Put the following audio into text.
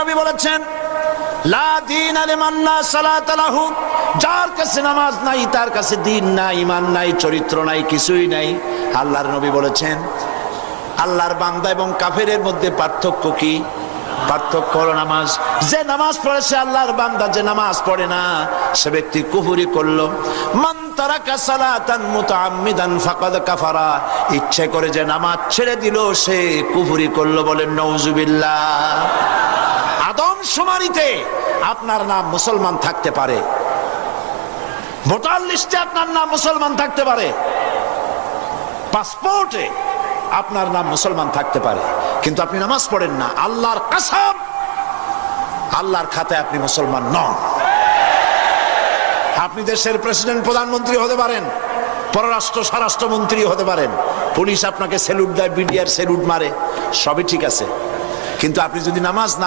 নবী বলেছেন, লা দীনা লিমান লা সালাতা লাহু, যার কাছে নামাজ নাই তার কাছে দ্বীন নাই, ঈমান নাই, চরিত্র নাই, কিছুই নাই। আল্লাহর নবী বলেছেন, আল্লাহর বান্দা এবং কাফেরের মধ্যে পার্থক্য কি? পার্থক্য হলো নামাজ। যে নামাজ পড়ে সে আল্লাহর বান্দা, যে নামাজ পড়ে না সে ব্যক্তি কুফরি করলো। মান তারাকা সালাতান মুতাআম্মিদান ফাকাদ কাফারা, ইচ্ছে করে যে নামাজ ছেড়ে দিল সে কুফরি করলো। বলেন নাউজুবিল্লাহ। আদমশুমারিতে আপনার নাম মুসলমান থাকতে পারে, ভোটার লিস্টে আপনার নাম মুসলমান থাকতে পারে, পাসপোর্টে আপনার নাম মুসলমান থাকতে পারে, কিন্তু আপনি নামাজ পড়েন না। আল্লাহর কসম, আল্লাহর খাতায় আপনি মুসলমান নন। আপনি দেশের প্রেসিডেন্ট, প্রধানমন্ত্রী হতে পারেন, পররাষ্ট্র স্বরাষ্ট্রমন্ত্রী হতে পারেন, পুলিশ আপনাকে স্যালুট দেয়, বিডিআর স্যালুট মারে, সবই ঠিক আছে, কিন্তু আপনি যদি নামাজ না